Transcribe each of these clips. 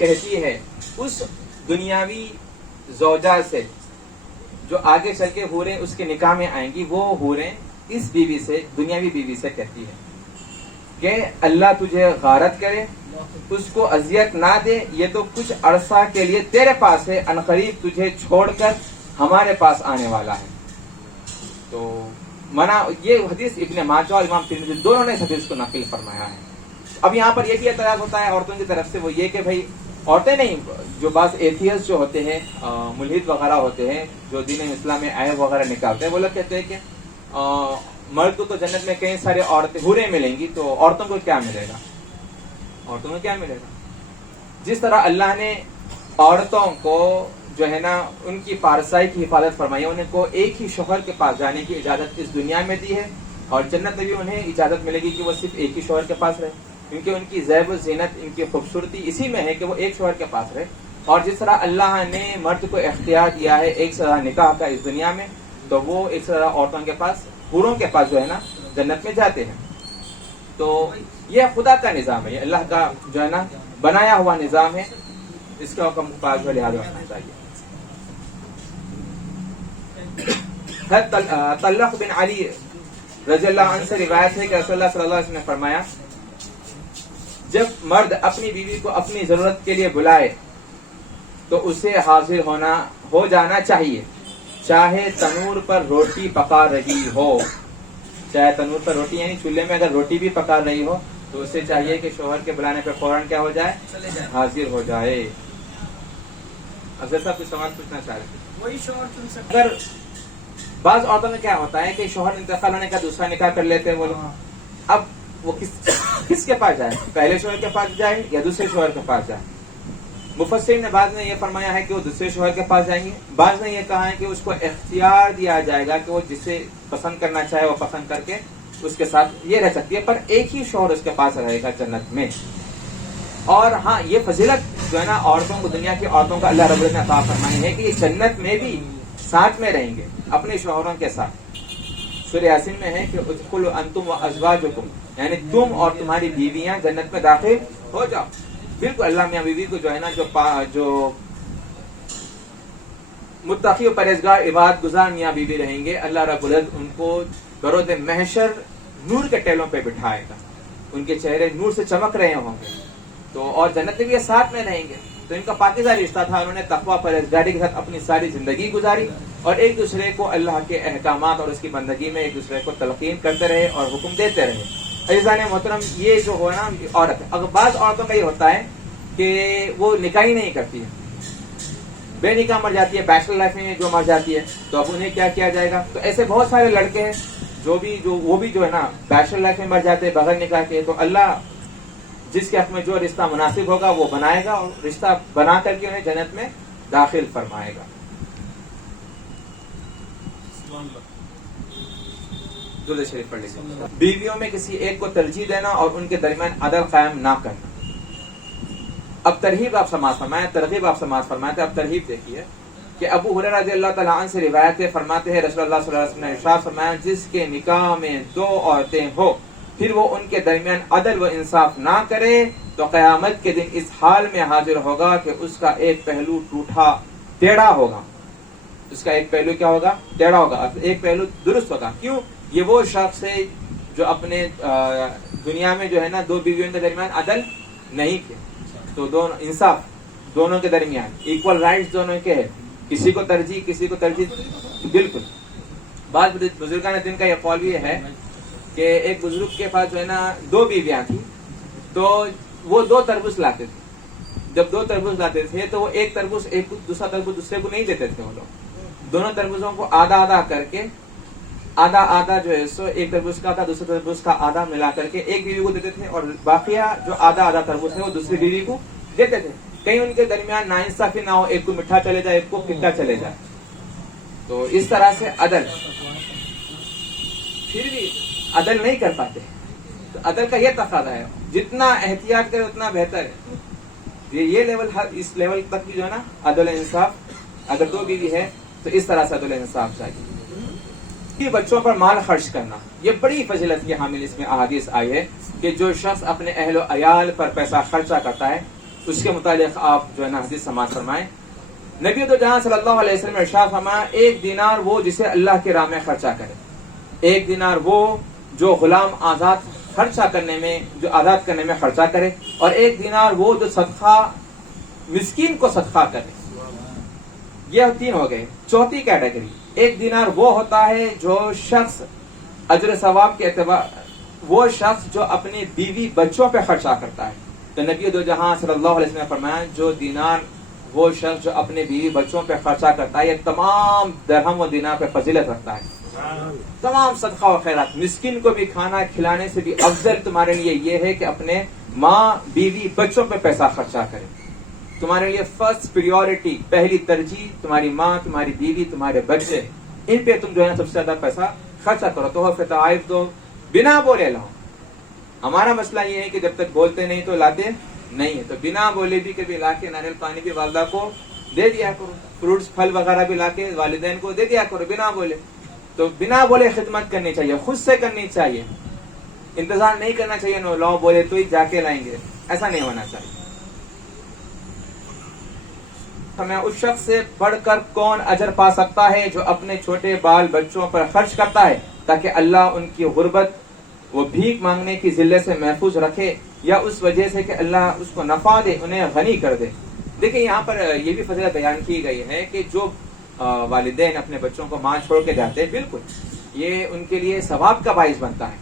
کہتی ہے اس دنیاوی زوجہ سے جو آگے چل کے حوریں اس کے نکاح میں آئیں گی، وہ حوریں اس بیوی سے، دنیاوی بیوی سے کہتی ہے کہ اللہ تجھے غارت کرے، اس کو اذیت نہ دے، یہ تو کچھ عرصہ کے لیے تیرے پاس ہے، عنقریب تجھے چھوڑ کر ہمارے پاس آنے والا ہے۔ تو منع، یہ حدیث ابن ماجہ اور امام ترمذی دونوں نے اس حدیث کو نقل فرمایا ہے۔ اب یہاں پر یہ بھی اعتراض ہوتا ہے عورتوں کی طرف سے، وہ یہ کہ بھائی عورتیں نہیں، جو بعض ایتھیسٹ جو ہوتے ہیں، ملحد وغیرہ ہوتے ہیں، جو دین اسلام میں عیب وغیرہ نکالتے ہیں، وہ لوگ کہتے ہیں کہ مرد کو تو جنت میں کئی سارے عورتیں حوریں ملیں گی، تو عورتوں کو کیا ملے گا؟ عورتوں کو کیا ملے گا؟ جس طرح اللہ نے عورتوں کو جو ہے نا ان کی پارسائی کی حفاظت فرمائی، ان کو ایک ہی شوہر کے پاس جانے کی اجازت اس دنیا میں دی ہے، اور جنت میں بھی انہیں اجازت ملے گی کہ وہ صرف ایک ہی شوہر کے پاس رہے، کیونکہ ان کی زیب و زینت، ان کی خوبصورتی اسی میں ہے کہ وہ ایک شوہر کے پاس رہے۔ اور جس طرح اللہ نے مرد کو اختیار دیا ہے ایک سزا نکاح کا اس دنیا میں، تو وہ ایک سزا عورتوں کے پاس، حوروں کے پاس جو ہے نا جنت میں جاتے ہیں۔ تو یہ خدا کا نظام ہے، یہ اللہ کا جو ہے نا بنایا ہوا نظام ہے، اس کا حکم پاس جو لحاظ رکھنا چاہیے۔ طلق بن علی رضی اللہ عنہ سے روایت ہے کہ رسول اللہ صلی اللہ علیہ وسلم نے فرمایا، جب مرد اپنی بیوی کو اپنی ضرورت کے لیے بلائے تو اسے حاضر ہو جانا چاہیے، چاہے تنور پر روٹی پکا رہی ہو، چاہے تنور پر روٹی یعنی چولہے میں اگر روٹی بھی پکا رہی ہو تو اسے چاہیے کہ شوہر کے بلانے پہ فوراً کیا ہو جائے، حاضر ہو جائے۔ افضل صاحب کچھ سوال پوچھنا چاہ رہے تھے؟ وہی شوہر چن سکتا ہے۔ اگر بعض عورتوں میں کیا ہوتا ہے کہ شوہر انتقال ہونے کا دوسرا نکاح کر لیتے ہیں وہ لوگ، اب وہ کس کے پاس جائے، پہلے شوہر کے پاس جائے یا دوسرے شوہر کے پاس جائے؟ مفسرین نے بعض نے یہ فرمایا ہے کہ وہ دوسرے شوہر کے پاس جائیں گے، بعض نے یہ کہا ہے کہ اس کو اختیار دیا جائے گا کہ وہ جسے پسند کرنا چاہے وہ پسند کر کے اس کے ساتھ یہ رہ سکتی ہے، پر ایک ہی شوہر اس کے پاس رہے گا جنت میں۔ اور ہاں یہ فضیلت جو ہے نا عورتوں کو، دنیا کی عورتوں کا اللہ رب العزت نے عطا فرمائی ہے کہ یہ جنت میں بھی ساتھ میں رہیں گے اپنے شوہروں کے ساتھ۔ سورہ یاسین میں ہے کہ ادخلوا انتم وازواجکم، یعنی تم اور تمہاری بیویاں جنت میں داخل ہو جاؤ۔ بالکل اللہ میاں بیوی کو جو ہے نا جو متقی و پرہیزگار عبادت گزار میاں بیوی رہیں گے، اللہ رب العزت ان کو بروز محشر نور کے ٹیلوں پہ بٹھائے گا، ان کے چہرے نور سے چمک رہے ہوں گے، تو اور جنت میں بھی یہ ساتھ میں رہیں گے۔ تو ان کا پاکیزہ رشتہ تھا، انہوں نے تقویٰ پرہیزگاری کے ساتھ اپنی ساری زندگی گزاری، اور ایک دوسرے کو اللہ کے احکامات اور اس کی بندگی میں ایک دوسرے کو تلقین کرتے رہے اور حکم دیتے رہے۔ عزیزان محترم، یہ جو ہو نا عورت ہے، اگر بعض عورتوں کا یہ ہوتا ہے کہ وہ نکاح ہی نہیں کرتی ہے، بے نکاح مر جاتی ہے، بیچلر لائف میں جو مر جاتی ہے، تو اب انہیں کیا کیا جائے گا؟ تو ایسے بہت سارے لڑکے ہیں وہ بھی جو ہے نا بیچلر لائف میں مر جاتے ہیں بغیر نکاح کے، تو اللہ جس کے حق میں جو رشتہ مناسب ہوگا وہ بنائے گا، اور رشتہ بنا کر کے انہیں جنت میں داخل فرمائے گا۔ درود شریف پڑھ لیجیے۔ بیویوں میں کسی ایک کو ترجیح دینا اور ان کے درمیان عدل قائم نہ کرنا۔ اب ترغیب آپ سماعت فرمائیں، ترغیب آپ سماعت فرمائیں، تو اب ترغیب دیکھیے کہ ابو ہریرہ رضی اللہ تعالیٰ عنہ سے روایت ہے، فرماتے ہیں رسول اللہ صلی اللہ علیہ وسلم نے ارشاد فرمایا، جس کے نکاح میں دو عورتیں ہو پھر وہ ان کے درمیان عدل و انصاف نہ کرے تو قیامت کے دن اس حال میں حاضر ہوگا کہ اس کا ایک پہلو ٹوٹا ٹیڑھا ہوگا، اس کا ایک پہلو کیا ہوگا؟ ٹیڑھا ہوگا، ایک پہلو درست ہوگا۔ کیوں؟ یہ وہ شخص ہے جو اپنے دنیا میں جو ہے نا دو بیویوں کے درمیان عدل نہیں کیا، تو دونوں انصاف، دونوں کے درمیان ایکول رائٹس دونوں کے ہے، کسی کو ترجیح بالکل۔ بعض بزرگان دین کا یہ قول بھی ہے کہ ایک بزرگ کے پاس جو ہے نا دو بیویاں تھیں، تو وہ دو تربوز لاتے تھے، جب دو تربوز لاتے تھے تو وہ ایک تربوز دوسرا تربوز دوسرے کو نہیں دیتے تھے، وہ لوگ دونوں تربوزوں کو آدھا آدھا کر کے آدھا جو ہے سو ایک تربوز کا آدھا دوسرے تربوز کا آدھا ملا کر کے ایک بیوی کو دیتے تھے، اور باقیہ جو آدھا تربوز ہے وہ دوسری بیوی کو دیتے تھے، کہیں ان کے درمیان ناانصافی نہ ہو، ایک کو میٹھا چلے جائے ایک کو پھیکا چلے جائے۔ تو اس طرح سے عدل، پھر بھی عدل نہیں کر پاتے، تو عدل کا یہ تقاضا ہے جتنا احتیاط کرے اتنا بہتر ہے۔ یہ لیول، اس لیول تک بھی جو ہے نا عدل انصاف، اگر دو بیوی ہے تو اس طرح سے عدل انصاف چاہیے۔ بچوں پر مال خرچ کرنا، یہ بڑی فضیلت کی حامل اس میں احادیث آئی ہے کہ جو شخص اپنے اہل و عیال پر پیسہ خرچہ کرتا ہے اس کے متعلق آپ جو ہے نا حدیث سماعت فرمائیں. نبی تو جہاں صلی اللہ علیہ وسلم ارشاد فرمایا ایک دینار وہ جسے اللہ کی راہ میں خرچہ کرے, ایک دینار وہ جو غلام آزاد خرچہ کرنے میں, جو آزاد کرنے میں خرچہ کرے, اور ایک دینار وہ جو صدقہ مسکین کو صدقہ کرے. یہ 3 ہو گئے. چوتھی کیٹیگری, ایک دینار وہ ہوتا ہے جو شخص اجر ثواب کے اعتبار, وہ شخص جو اپنی بیوی بچوں پہ خرچہ کرتا ہے. تو نبی دو جہاں صلی اللہ علیہ وسلم نے فرمایا جو دینار وہ شخص جو اپنے بیوی بچوں پہ خرچہ کرتا ہے یہ تمام درہم و دینار پہ فضیلت رکھتا ہے. تمام صدقہ و خیرات, مسکین کو بھی کھانا کھلانے سے بھی افضل تمہارے لیے یہ ہے کہ اپنے ماں بیوی بچوں پہ پیسہ خرچہ کرے. تمہارے لیے فرسٹ پریورٹی, پہلی ترجیح تمہاری ماں, تمہاری بیوی, تمہارے بچے, ان پہ تم جو ہے نا سب سے زیادہ پیسہ خرچہ کرو. تو فتائف دو, بنا بولے لاؤ. ہمارا مسئلہ یہ ہے کہ جب تک بولتے نہیں تو لاتے نہیں ہے, تو بنا بولے بھی کبھی لا کے ناریل پانی بھی والدہ کو دے دیا کرو, فروٹس پھل وغیرہ بھی لا کے والدین کو دے دیا کرو بنا بولے. تو بنا بولے خدمت کرنی چاہیے, خود سے کرنی چاہیے, انتظار نہیں کرنا چاہیے نو لاؤ بولے تو ہی جا کے لائیں گے, ایسا نہیں ہونا چاہیے. ہمیں اس شخص سے بڑھ کر کون اجر پا سکتا ہے جو اپنے چھوٹے بال بچوں پر خرچ کرتا ہے تاکہ اللہ ان کی غربت وہ بھیک مانگنے کی ذلت سے محفوظ رکھے, یا اس وجہ سے کہ اللہ اس کو نفع دے, انہیں غنی کر دے. دیکھیں یہاں پر یہ بھی فضیلت بیان کی گئی ہے کہ جو والدین اپنے بچوں کو ماں چھوڑ کے جاتے ہیں, بالکل یہ ان کے لیے ثواب کا باعث بنتا ہے.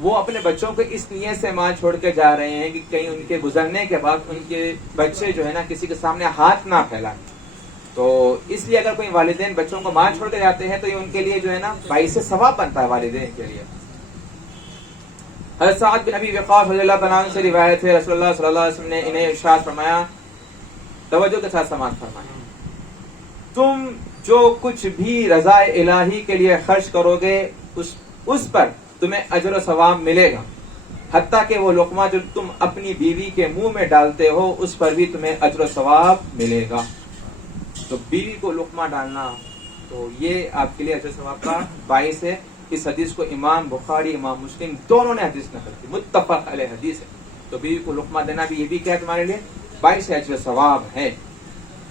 وہ اپنے بچوں کو اس نیت سے ماں چھوڑ کے جا رہے ہیں کہ کہیں ان کے گزرنے کے بعد ان کے بچے جو ہے نا کسی کے سامنے ہاتھ نہ پھیلائیں. تو اس لیے اگر کوئی والدین بچوں کو ماں چھوڑ کے جاتے ہیں تو یہ ان کے لیے جو ہے نا باعث ثواب بنتا ہے والدین کے لیے. حضرت سعد بن ابی وقاص رضی اللہ عنہ سے روایت ہے, رسول اللہ صلی اللہ علیہ وسلم نے انہیں ارشاد فرمایا, توجہ کے ساتھ سماعت فرمایا, تم جو کچھ بھی رضا الہی کے لیے خرچ کرو گے اس پر تمہیں اجر و ثواب ملے گا, حتیٰ کہ وہ لقمہ جو تم اپنی بیوی کے منہ میں ڈالتے ہو اس پر بھی تمہیں اجر و ثواب ملے گا. تو بیوی کو لقمہ ڈالنا تو یہ آپ کے لیے اجر و ثواب کا باعث ہے. اس حدیث کو امام بخاری امام مسلم دونوں نے حدیث نقل کی, متفق علیہ حدیث ہے. تو بیوی کو لقمہ دینا بھی یہ بھی کیا تمہارے لیے باعث اجر و ثواب ہے.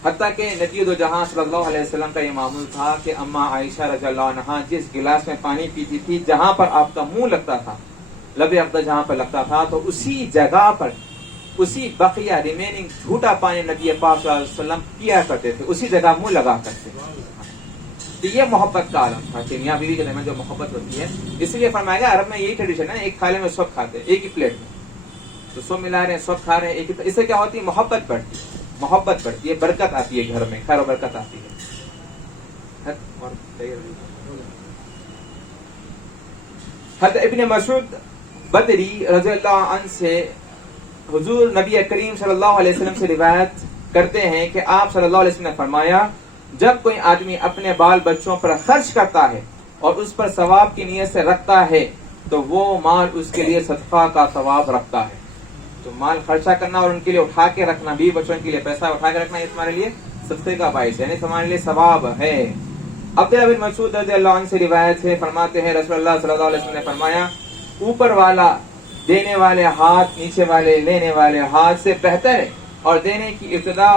حتیٰ کہ نبی دو جہاں صلی اللہ علیہ وسلم کا یہ معمول تھا کہ اماں عائشہ رضی اللہ عنہا جس گلاس میں پانی پیتی تھی جہاں پر آپ کا منہ لگتا تھا, لب اقدس جہاں پر لگتا تھا, تو اسی جگہ پر اسی بقیہ ریمیننگ جھوٹا پانی نبی پاک صلی اللہ علیہ وسلم پیا کرتے تھے, اسی جگہ منہ لگا کرتے. تو یہ محبت کا عالم تھا کہ میاں بیوی کے درمیان جو محبت ہوتی ہے. اس لیے فرمایا گیا عرب میں یہی ٹریڈیشن ہے, ایک تھالے میں سب کھاتے ہیں ایک ہی پلیٹ میں, تو سب ملا رہے ہیں سب کھا رہے ہیں ایک ہی. اس سے کیا ہوتی ہے محبت بڑھتی ہے, محبت بڑھتی ہے, برکت آتی ہے گھر میں, خیر و برکت آتی ہے. حضرت ابن مسعود بدری رضی اللہ عنہ سے حضور نبی کریم صلی اللہ علیہ وسلم سے روایت کرتے ہیں کہ آپ صلی اللہ علیہ وسلم نے فرمایا, جب کوئی آدمی اپنے بال بچوں پر خرچ کرتا ہے اور اس پر ثواب کی نیت سے رکھتا ہے تو وہ مال اس کے لیے صدقہ کا ثواب رکھتا ہے. تو مال خرچہ کرنا اور ان کے لیے اٹھا کے رکھنا, بھی بچوں کے لیے پیسہ اٹھا کے رکھنا, یہ تمہارے لیے صدقے کا باعث ہے, یعنی تمہارے لیے ثواب ہے. عبداللہ بن مسعود رضی اللہ عنہ سے روایت ہے, فرماتے ہیں رسول اللہ صلی اللہ علیہ وسلم نے فرمایا, اوپر والا دینے والے ہاتھ نیچے والے لینے والے ہاتھ سے بہتر ہے, اور دینے کی ابتدا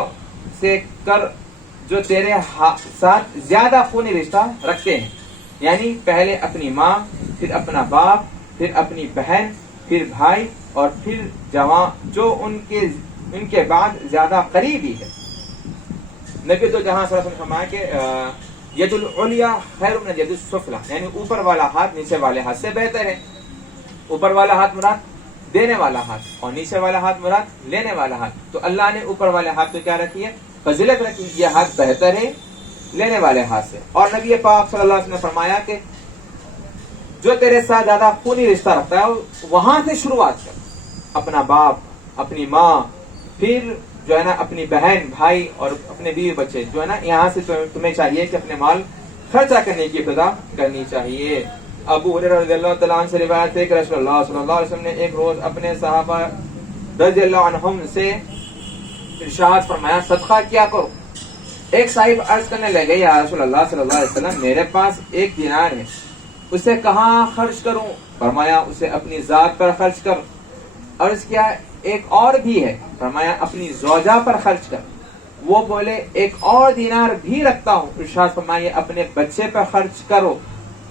سے کر جو تیرے ساتھ زیادہ خونی رشتہ رکھتے ہیں, یعنی پہلے اپنی ماں, پھر اپنا باپ, پھر اپنی بہن, پھر بھائی, اور پھر جوان جو ان کے بعد زیادہ قریبی ہے. نبی تو جہاں صلی اللہ علیہ وسلم فرمایا کہ ید العلیٰ خیر من ید السفلیٰ, یعنی اوپر والا ہاتھ نیچے والے ہاتھ سے بہتر ہے. اوپر والا ہاتھ مراد دینے والا ہاتھ اور نیچے والا ہاتھ مراد لینے والا ہاتھ. تو اللہ نے اوپر والے ہاتھ پہ کیا رکھی ہے, فضیلت رکھی, یہ ہاتھ بہتر ہے لینے والے ہاتھ سے. اور نبی پاک صلی اللہ علیہ وسلم نے فرمایا کہ جو تیرے ساتھ زیادہ خونی رشتہ رکھتا ہے وہاں سے شروعات کر, اپنا باپ, اپنی ماں, پھر جو ہے نا اپنی بہن, بھائی اور اپنے بیوی بچے, جو ہے نا یہاں سے تمہیں چاہیے کہ اپنے مال خرچہ کرنے کی ابتدا کرنی چاہیے. ابو ہریرہ رضی اللہ تعالیٰ عنہ سے روایت ہے کہ رسول اللہ صلی اللہ علیہ وسلم نے ایک روز اپنے صحابہ رضی اللہ عنہم سے ارشاد فرمایا, صدقہ کیا کرو. ایک صاحب عرض کرنے لگے, یا رسول اللہ صلی اللہ علیہ وسلم میرے پاس 1 دینار ہے, اسے کہاں خرچ کروں؟ فرمایا اسے اپنی ذات پر خرچ کر. عرض کیا ایک اور بھی ہے، فرمایا اپنی زوجہ پر خرچ کر. وہ بولے ایک اور دینار بھی رکھتا ہوں. ارشاد فرمایا اپنے بچے پر خرچ کرو.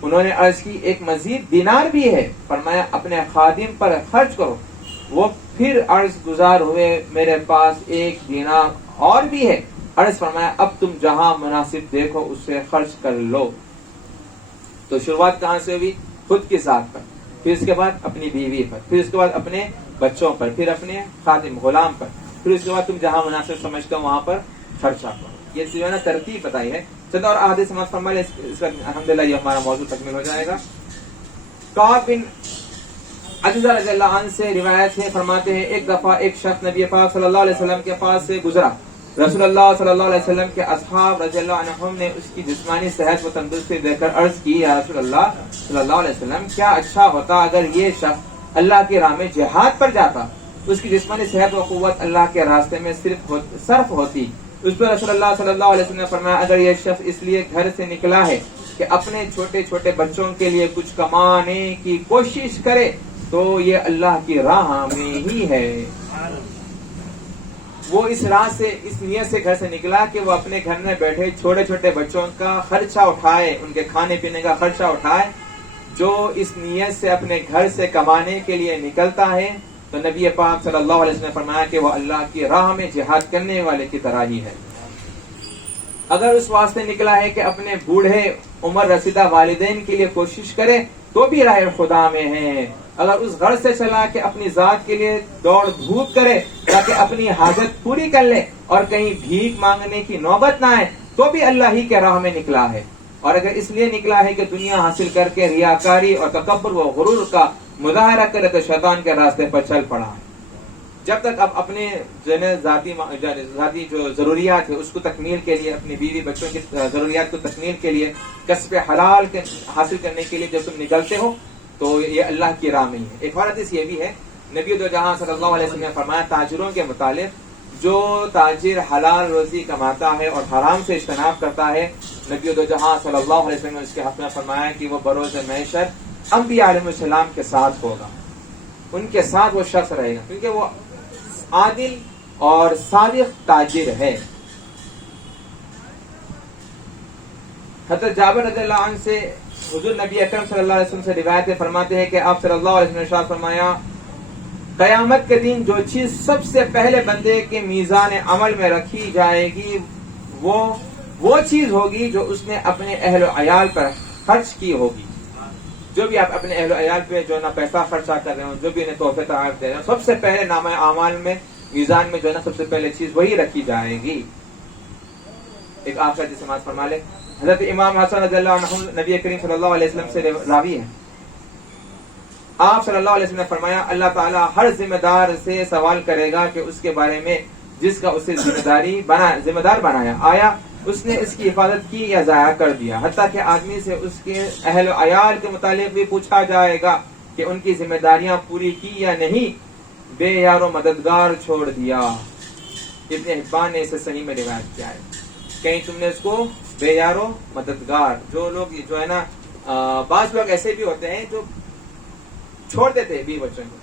انہوں نے عرض کی ایک مزید دینار بھی ہے. فرمایا اپنے خادم پر خرچ کرو. وہ پھر عرض گزار ہوئے میرے پاس ایک دینار اور بھی ہے. عرض فرمایا اب تم جہاں مناسب دیکھو اس سے خرچ کر لو. تو شروعات کہاں سے ہوئی؟ خود کی ذات پر، پھر اس کے بعد اپنی بیوی پر، پھر اس کے بعد اپنے بچوں پر، پھر اپنے خادم غلام پر، پھر اس کے بعد تم جہاں مناسب سمجھتے ہو وہاں پر خرچہ کرو. یہ جو ہے نا ترتیب بتائی ہے. چند اور احادیث سماعت فرما لیں، اس کا الحمدللہ یہ ہمارا موضوع تکمیل ہو جائے گا. کعب بن عجزہ رضی اللہ عنہ سے روایت ہے، فرماتے ہیں ایک دفعہ ایک شخص نبی پاک صلی اللہ علیہ وسلم کے پاس سے گزرا. رسول اللہ صلی اللہ علیہ وسلم کے اصحاب رضی اللہ عنہم نے اس کی جسمانی صحت و تندرستی دیکھ کر عرض کی یا رسول اللہ صلی اللہ علیہ وسلم کیا اچھا ہوتا اگر یہ شخص اللہ کی راہ میں جہاد پر جاتا، اس کی جسمانی صحت و قوت اللہ کے راستے میں صرف ہوتی. اس پر رسول اللہ صلی اللہ علیہ وسلم نے فرمایا اگر یہ شخص اس لیے گھر سے نکلا ہے کہ اپنے چھوٹے چھوٹے بچوں کے لیے کچھ کمانے کی کوشش کرے تو یہ اللہ کی راہ میں ہی ہے. وہ اس راہ سے اس نیت سے گھر سے نکلا کہ وہ اپنے گھر میں بیٹھے چھوٹے چھوٹے بچوں کا خرچہ اٹھائے، ان کے کھانے پینے کا خرچہ اٹھائے. جو اس نیت سے اپنے گھر سے کمانے کے لیے نکلتا ہے تو نبی پاک صلی اللہ علیہ وسلم نے فرمایا کہ وہ اللہ کی راہ میں جہاد کرنے والے کی طرح ہی ہے. اگر اس واسطے نکلا ہے کہ اپنے بوڑھے عمر رسیدہ والدین کے لیے کوشش کرے تو بھی راہ خدا میں ہے. اگر اس غرض سے چلا کہ اپنی ذات کے لیے دوڑ دھوپ کرے تاکہ اپنی حاجت پوری کر لے اور کہیں بھیک مانگنے کی نوبت نہ آئے تو بھی اللہ ہی کے راہ میں نکلا ہے. اور اگر اس لیے نکلا ہے کہ دنیا حاصل کر کے ریاکاری اور تکبر و غرور کا مظاہرہ کرے تو شیطان کے راستے پر چل پڑا ہے. جب تک اب اپنے ذاتی جو ضروریات ہے اس کو تکمیل کے لیے، اپنی بیوی بچوں کی ضروریات کو تکمیل کے لیے، کسب حلال حاصل کرنے کے لیے جب تم نکلتے ہو تو یہ اللہ کی راہ میں ہے. ایک اور حدیث یہ بھی ہے، نبی دو جہاں صلی اللہ علیہ وسلم نے فرمایا تاجروں کے متعلق جو تاجر حلال روزی کماتا ہے اور حرام سے اجتناب کرتا ہے، نبی دو جہاں صلی اللہ علیہ وسلم نے اس کے حق میں فرمایا کہ وہ بروز محشر انبیاء علیہ السلام کے ساتھ ہوگا، ان کے ساتھ وہ شخص رہے گا کیونکہ وہ عادل اور صادق تاجر ہے. حضرت جابر رضی اللہ عنہ سے حضور نبی اکرم صلی اللہ علیہ وسلم سے روایت فرماتے ہیں کہ آپ صلی اللہ علیہ وسلم نے ارشاد فرمایا قیامت کے دن جو چیز سب سے پہلے بندے کے میزان عمل میں رکھی جائے گی وہ چیز ہوگی جو اس نے اپنے اہل و عیال پر خرچ کی ہوگی. جو بھی آپ اپنے اہل و عیال پہ جو ہے نا پیسہ خرچہ کر رہے ہو، جو بھی انہیں تحفے تحائف دے رہے ہیں، سب سے پہلے نامہ اعمال میں میزان میں جو ہے نا سب سے پہلے چیز وہی رکھی جائے گی. ایک آخر جی سماعت فرما لے. حضرت امام حسن رضی اللہ عنہ نبی کریم صلی اللہ علیہ وسلم سے راوی ہے. آپ صلی اللہ علیہ وسلم نے فرمایا اللہ تعالیٰ ہر ذمہ دار سے سوال کرے گا کہ اس کے بارے میں جس کا اسے ذمہ دار بنایا، آیا اس نے اس کی حفاظت کی یا ضائع کر دیا. حتیٰ کہ آدمی سے اس کے اہل و عیال کے متعلق بھی پوچھا جائے گا کہ ان کی ذمہ داریاں پوری کی یا نہیں، بے یار و مددگار چھوڑ دیا. ابن حبان نے اسے صحیح میں روایت کیا ہے. کہیں تم نے اس کو بے یار و مددگار، جو لوگ جو ہے نا بعض لوگ ایسے بھی ہوتے ہیں جو چھوڑ دیتے ہیں بھی بچوں کو،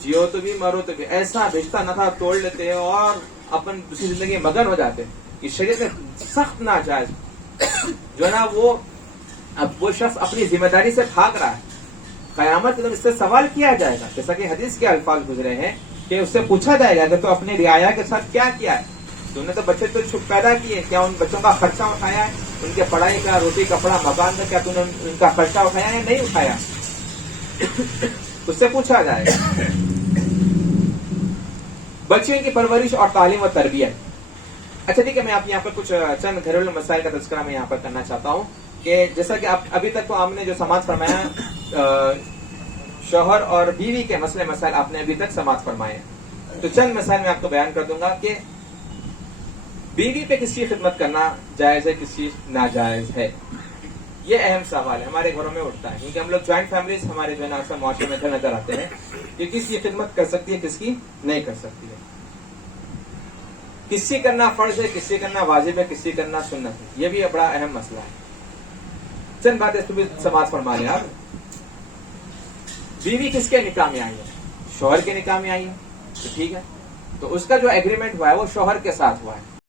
جیو تو بھی مرو تو بھی، ایسا رشتہ نہ تھا توڑ لیتے اور اپن دوسری زندگی میں مگن ہو جاتے. اس شریعت میں سخت ناجائز جو ہے نا وہ شخص اپنی ذمہ داری سے بھاگ رہا ہے. قیامت کے دن اس سے سوال کیا جائے گا، جیسا کہ حدیث کے الفاظ گزرے ہیں کہ اس سے پوچھا جائے گا کہ تو اپنے رعایا کے ساتھ کیا کیا ہے. تم نے تو بچے تو چھپ پیدا کیے، کیا ان بچوں کا خرچہ اٹھایا ہے؟ ان کے پڑھائی کا، روٹی کپڑا مکان کا کیا تم نے ان کا خرچہ اٹھایا ہے؟ نہیں اٹھایا. اس سے پوچھا جائے گا. بچیوں کی پرورش اور تعلیم و تربیت. اچھا ٹھیک ہے، میں آپ یہاں پر کچھ چند گھریلو مسائل کا تذکرہ میں یہاں پر کرنا چاہتا ہوں کہ جیسا کہ ابھی تک تو آپ نے جو سماعت فرمایا شوہر اور بیوی کے مسائل آپ نے ابھی تک سماعت فرمائے، تو چند مسائل میں آپ کو بیان کر دوں گا کہ بیوی پہ کس کی خدمت کرنا جائز ہے، کس چیز ناجائز ہے. یہ اہم سوال ہے، ہمارے گھروں میں اٹھتا ہے کیونکہ ہم لوگ جوائنٹ فیملیز ہمارے جو ہے نا اکثر معاشرے میں نظر آتے ہیں کہ کس کی خدمت کر سکتی ہے، کس کی نہیں کر سکتی ہے، کس کی کرنا فرض ہے، کس کی کرنا واجب ہے، کس کی کرنا سنت ہے. یہ بھی بڑا اہم مسئلہ ہے. چند باتیں تو بھی سماعت فرما لیں آپ. بیوی کس کے نکاح میں آئی ہے؟ شوہر کے نکاح میں آئی ہے. تو ٹھیک ہے، تو اس کا جو ایگریمنٹ ہوا ہے وہ شوہر کے ساتھ ہوا ہے.